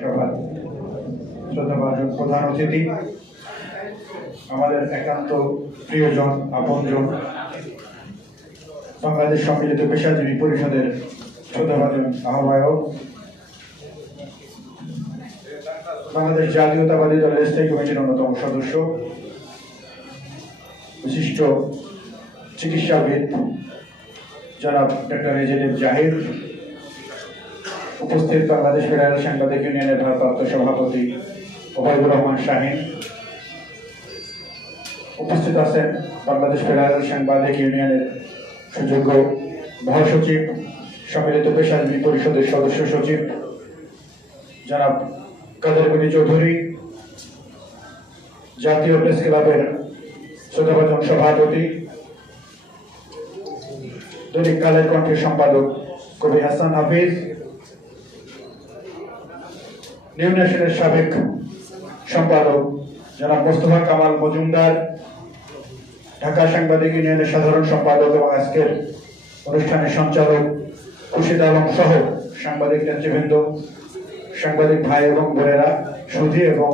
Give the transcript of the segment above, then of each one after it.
সভার শ্রদ্ধাভাজন প্রধান অতিথি, আমাদের একান্ত প্রিয়জন, আপনজন, বাংলাদেশ সম্মিলিত পেশাজীবী পরিষদের শ্রদ্ধাভাজন আহ্বায়ক, বাংলাদেশ জাতীয়তাবাদী দলের স্থায়ী কমিটির অন্যতম সদস্য, বিশিষ্ট চিকিৎসাবিদ জনাব ডক্টর এজেড জাহির, উপস্থিত বাংলাদেশ ফেডারেল সাংবাদিক ইউনিয়নের ভারপ্রাপ্ত সভাপতি ওবায়দুর রহমান শাহিন, উপস্থিত আছেন বাংলাদেশ ফেডারেল সাংবাদিক ইউনিয়নের সুযোগ্য মহাসচিব, সম্মিলিত পেশাজীবী পরিষদের সদস্য সচিব জনাব কাদের গনি চৌধুরী, জাতীয় প্রেস ক্লাবের শ্রদ্ধাভাজন সভাপতি, দৈনিক কালের কণ্ঠের সম্পাদক কবি হাসান হাফিজ, নিউ ন্যাশনের সাবেক সম্পাদক জনাব মোস্তফা কামাল মজুমদার, ঢাকা সাংবাদিক ইউনিয়নের সাধারণ সম্পাদক এবং আজকের অনুষ্ঠানের সঞ্চালক খুরশিদ আলম সহ সাংবাদিক নেতৃবৃন্দ, সাংবাদিক ভাই এবং বোনেরা, সুধী এবং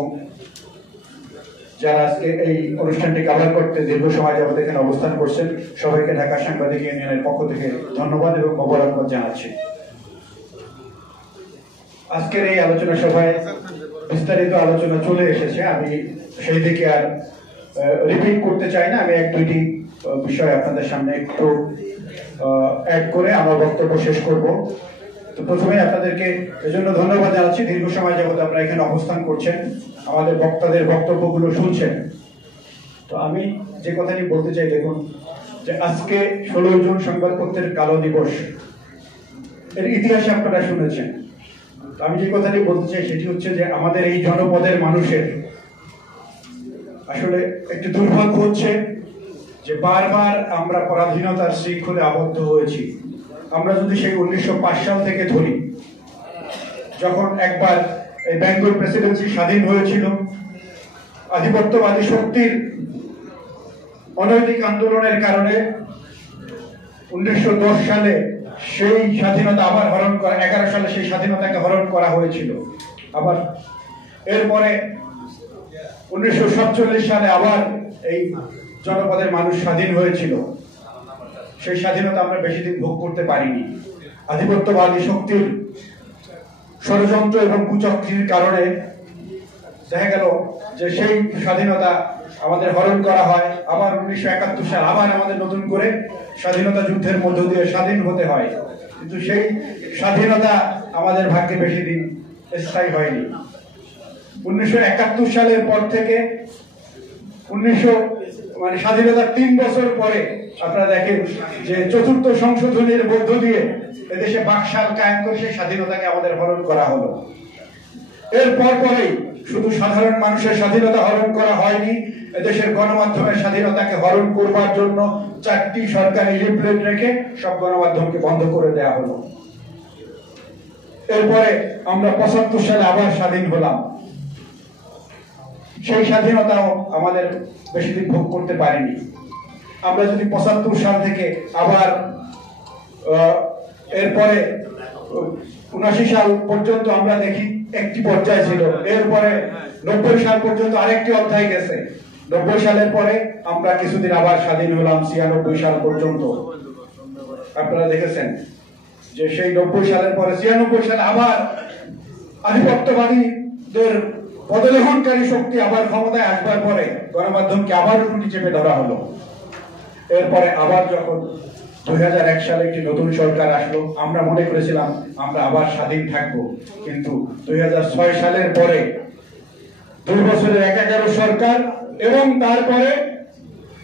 যারা আজকে এই অনুষ্ঠানটি কভার করতে দীর্ঘ সময় যাবত এখানে অবস্থান করছেন, সবাইকে ঢাকা সাংবাদিক ইউনিয়নের পক্ষ থেকে ধন্যবাদ এবং মোবারকবাদ জানাচ্ছি। আজকের এই আলোচনা সভায় বিস্তারিত আলোচনা চলে এসেছে, আমি সেই দিকে আর রিপিট করতে চাই না। আমি এক দুইটি বিষয় আপনাদের সামনে একটু অ্যাড করে আমার বক্তব্য শেষ করব। তো প্রথমে আপনাদেরকে এজন্য ধন্যবাদ জানাচ্ছি, দীর্ঘ সময় যাবত আপনারা এখানে অবস্থান করছেন, আমাদের বক্তাদের বক্তব্যগুলো শুনছেন। তো আমি যে কথাটি বলতে চাই, দেখুন যে আজকে 16 জুন সংবাদপত্রের কালো দিবস, এর ইতিহাসে আপনারা শুনেছেন। আমি যে কথাটি বলতে চাই সেটি হচ্ছে যে আমাদের এই জনপদের মানুষের আসলে একটি দুর্ভাগ্য হচ্ছে যে বারবার আমরা পরাধীনতার শৃঙ্খলে আবদ্ধ হয়েছি। আমরা যদি সেই 1905 সাল থেকে ধরি, যখন একবার এই বেঙ্গল প্রেসিডেন্সি স্বাধীন হয়েছিল, আধিপত্যবাদী শক্তির অনৈতিক আন্দোলনের কারণে 1910 সালে সেই স্বাধীনতা আবার হরণ করা, 11 সালে সেই স্বাধীনতাকে হরণ করা হয়েছিল। আবার এরপরে 1947 সালে আবার এই জনপদের মানুষ স্বাধীন হয়েছিল। সেই স্বাধীনতা আমরা বেশি দিন ভোগ করতে পারিনি। আধিপত্যবাদী শক্তির ষড়যন্ত্র এবং কুচক্রির কারণে দেখা গেল যে সেই স্বাধীনতা আমাদের হরণ করা হয়। আবার 1971 সাল আবার আমাদের নতুন করে স্বাধীনতা যুদ্ধের মধ্য দিয়ে স্বাধীন হতে হয়, কিন্তু সেই স্বাধীনতা আমাদের ভাগ্যে বেশি দিন স্থায়ী হয়নি। 1971 সালের পর থেকে স্বাধীনতার 3 বছর পরে আপনারা দেখেন যে চতুর্থ সংশোধনীর মধ্য দিয়ে এদেশে বাকশাল কায়েম করে সেই স্বাধীনতাকে আমাদের হরণ করা হলো। এরপর পরেই শুধু সাধারণ মানুষের স্বাধীনতা হরণ করা হয়নি, এদেশের গণমাধ্যমের স্বাধীনতাকে হরণ করবার জন্য 4টি সরকারি লিফলেট রেখে সব গণমাধ্যমকে বন্ধ করে দেওয়া হলো। এরপরে আমরা 75 সালে আবার স্বাধীন হলাম। সেই স্বাধীনতাও আমাদের বেশি দিন ভোগ করতে পারিনি। আমরা যদি 75 সাল থেকে আবার এরপরে 79 সাল পর্যন্ত আমরা দেখি একটি পর্যায় ছিল, এরপরে 90 সাল পর্যন্ত আরেকটি অধ্যায় গেছে। 90 সালের পরে আমরা কিছুদিন আবার স্বাধীন হলাম 96 সাল পর্যন্ত। আপনারা দেখেছেন যে সেই 90 সালের পরে 96 সালে আবার আধিপত্যবাদীদের পদলেহনকারী শক্তি আবার ক্ষমতায় আসবার পরে গণমাধ্যমকে আবার টুটি চেপে ধরা হলো। এরপরে আবার যখন 2001 সালে একটি নতুন সরকার আসলো, আমরা মনে করেছিলাম আমরা আবার স্বাধীন থাকবো, কিন্তু 2006 সালের পরে 2 বছরের 11 সরকার এবং তারপরে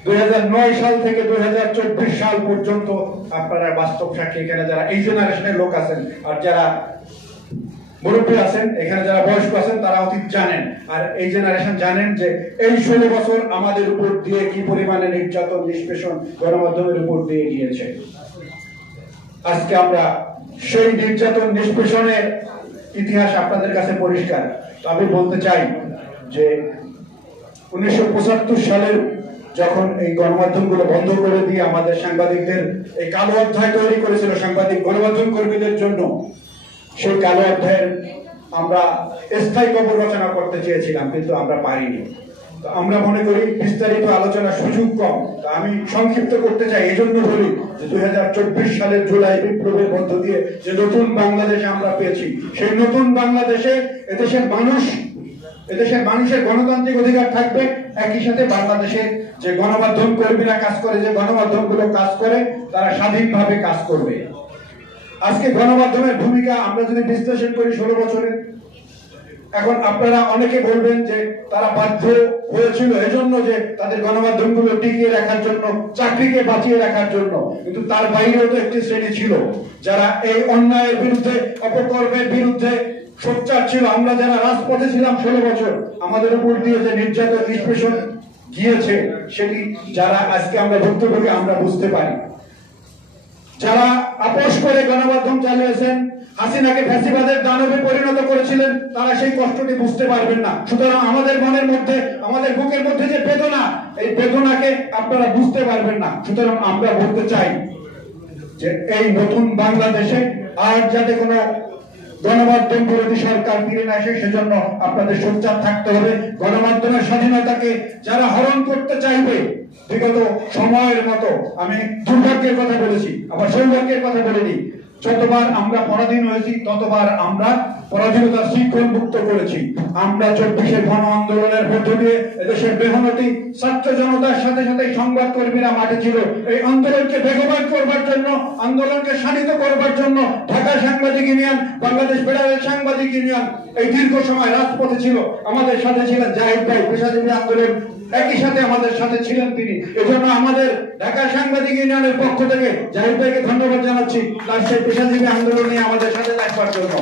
2009 সাল থেকে 2024 সাল পর্যন্ত আপনারা বাস্তব সাক্ষী। এখানে যারা এই জেনারেশনের লোক আছেন আর যারা মুরব্বী আছেন, এখানে যারা বয়স্ক আছেন, তারা অতীত জানেন, আর এই জেনারেশন জানেন যে এই 16 বছর আমাদের উপর দিয়ে কি পরিমাণে নির্যাতন নিষ্পেষণ গণমাধ্যমের উপর দিয়ে গিয়েছে। আজকে আমরা সেই নির্যাতন নিষ্পেষণের ইতিহাস আপনাদের কাছে পরিষ্কার। তো আমি বলতে চাই যে 1975 সালের যখন এই গণমাধ্যমগুলো বন্ধ করে দিয়ে আমাদের সাংবাদিকদের এই কালো অধ্যায় তৈরি করেছিল সাংবাদিক গণমাধ্যম কর্মীদের জন্য, সেই কালো অধ্যায়ের আমরা স্থায়ী কবর রচনা করতে চেয়েছিলাম, কিন্তু আমরা পারিনি। তো আমরা মনে করি বিস্তারিত আলোচনার সুযোগ কম, তো আমি সংক্ষিপ্ত করতে চাই। এজন্য বলি যে 2024 সালের জুলাই বিপ্লবের মধ্য দিয়ে যে নতুন বাংলাদেশ আমরা পেয়েছি, সেই নতুন বাংলাদেশে এদেশের মানুষের গণতান্ত্রিক অধিকার থাকবে। একই সাথে বাংলাদেশে যে গণমাধ্যম কর্মীরা কাজ করে, যে গণমাধ্যমগুলো কাজ করে, তারা স্বাধীনভাবে কাজ করবে। আজকে গণমাধ্যমের ভূমিকা আমরা যদি বিশ্লেষণ করি 16 বছরে, এখন আপনারা অনেকে বলবেন যে তারা বাধ্য হয়েছিল এজন্য যে তাদের গণমাধ্যমগুলো টিকিয়ে রাখার জন্য, চাকরিকে বাঁচিয়ে রাখার জন্য, কিন্তু তার বাইরেও তো একটি শ্রেণী ছিল যারা এই অন্যায়ের বিরুদ্ধে, অপকর্মের বিরুদ্ধে সোচ্চার ছিল। আমরা যারা রাজপথে ছিলাম 16 বছর, আমাদের উপর দিয়ে যে নির্যাতন, নিষ্পেষণ গিয়েছে, সেটি যারা আজকে আমরা ভুক্তভোগী আমরা বুঝতে পারি। যারা আপোষ করে গণমাধ্যম চালিয়েছেন, হাসিনাকে ফ্যাসিবাদের দানবে পরিণত করেছিলেন, তারা সেই কষ্টটি বুঝতে পারবেন না। সুতরাং আমাদের মনের মধ্যে, আমাদের বুকের মধ্যে যে বেদনা, এই বেদনাকে আপনারা বুঝতে পারবেন না। সুতরাং আমরা বলতে চাই যে এই নতুন বাংলাদেশে আর যাতে কোনো গণমাধ্যম বিরোধী সরকার ফিরে না আসে, সেজন্য আপনাদের সোচ্চার থাকতে হবে। গণমাধ্যমের স্বাধীনতাকে যারা হরণ করতে চাইবে, বিগত সময়ের মতো, আমি দুর্ভাগ্যের কথা বলেছি, আবার সৌভাগ্যের কথা বলিনি, যতবার আমরা পরাধীন হয়েছি ততবার আমরা পরাধীনতার শিকল মুক্ত করেছি। আমরা 24-এর গণ আন্দোলনের মধ্য দিয়ে এদেশের মেহনতি ছাত্র জনতার সাথে সাথে সংবাদ কর্মীরা মাঠে ছিল। এই আন্দোলনকে বেগবান করবার জন্য, আন্দোলনকে শানিত করবার জন্য ঢাকা সাংবাদিক ইউনিয়ন, বাংলাদেশ ফেডারেল সাংবাদিক ইউনিয়ন এই দীর্ঘ সময় রাজপথে ছিল। আমাদের সাথে ছিলেন জাহিদ ভাই, পেশাজীবী আন্দোলন একই সাথে আমাদের সাথে ছিলেন তিনি। এজন্য আমাদের ঢাকা সাংবাদিক ইউনিয়নের পক্ষ থেকে জাহিদ ভাইকে ধন্যবাদ জানাচ্ছি তার সেই পেশাজীবী আন্দোলনে আমাদের সাথে থাকবার জন্য।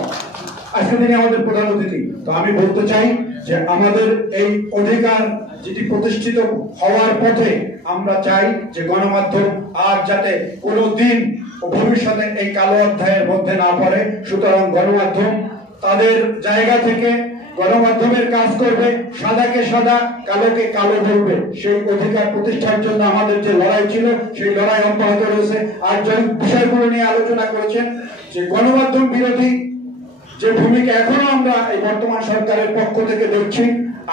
আজকে তিনি আমাদের প্রধান অতিথি। তো আমি বলতে চাই যে আমাদের এই অধিকার যেটি প্রতিষ্ঠিত হওয়ার পথে, আমরা চাই যে গণমাধ্যম আর যাতে কোনো দিন ও ভবিষ্যতে এই কালো অধ্যায়ের মধ্যে না পড়ে। সুতরাং গণমাধ্যম তাদের জায়গা থেকে গণমাধ্যমের কাজ করবে, সাদাকে সাদা, কালোকে কালো বলবে। সেই অধিকার প্রতিষ্ঠার জন্য আমাদের যে লড়াই ছিল, সেই লড়াই অব্যাহত রয়েছে। আর যে বিষয়গুলো নিয়ে আলোচনা করেছেন, যে গণমাধ্যম বিরোধী যে ভূমিকা এখনো আমরা এই বর্তমান সরকারের পক্ষ থেকে দেখছি,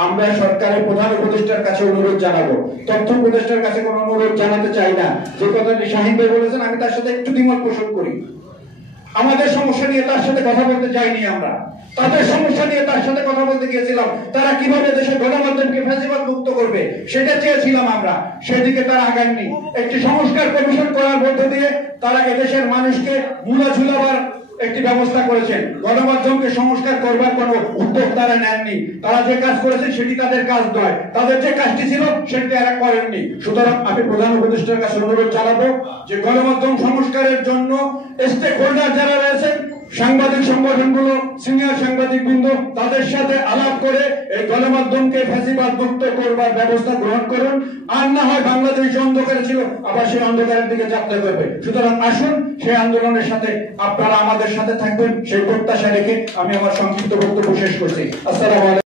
আমরা সরকারের প্রধান উপদেষ্টার কাছে অনুরোধ জানাবো। তথ্য উপদেষ্টার কাছে কোনো অনুরোধ জানাতে চাই না। যে কথাটি শাহিদ ভাই বলেছেন, আমি তার সাথে একটু দ্বিমত পোষণ করি। আমাদের সমস্যা নিয়ে তার সাথে কথা বলতে যাইনি আমরা, তাদের সমস্যা নিয়ে তার সাথে কথা বলতে গিয়েছিলাম। তারা কিভাবে দেশের গণমাধ্যমকে ফ্যাসিবাদ মুক্ত করবে সেটা চেয়েছিলাম আমরা, সেদিকে তারা আগাননি। একটি সংস্কার কমিশন করার মধ্য দিয়ে তারা এদেশের মানুষকে মূলা ঝুলাবার একটি ব্যবস্থা করেছেন। গণমাধ্যমকে সংস্কার করবার কোন উদ্যোগ তারা নেননি। তারা যে কাজ করেছেন সেটি তাদের কাজ নয়, তাদের যে কাজটি ছিল সেটি তারা করেননি। সুতরাং আমি প্রধান উপদেষ্টার কাছে অনুরোধ জানাবো যে গণমাধ্যম সংস্কারের জন্য স্টেক হোল্ডার যারা রয়েছেন, সাংবাদিক সংগঠনগুলো, সিনিয়র সাংবাদিক বৃন্দ, তাদের সাথে আলাপ করে এই গণমাধ্যমকে ফ্যাসিবাদ মুক্ত করবার ব্যবস্থা গ্রহণ করুন। আর না হয় বাংলাদেশ অন্ধকারে ছিল, আবার সেই অন্ধকারের দিকে যাত্রা করবে। সুতরাং আসুন, সেই আন্দোলনের সাথে আপনারা আমাদের সাথে থাকবেন, সেই প্রত্যাশা রেখে আমি আমার সংক্ষিপ্ত বক্তব্য শেষ করছি। আসসালামু আলাইকুম।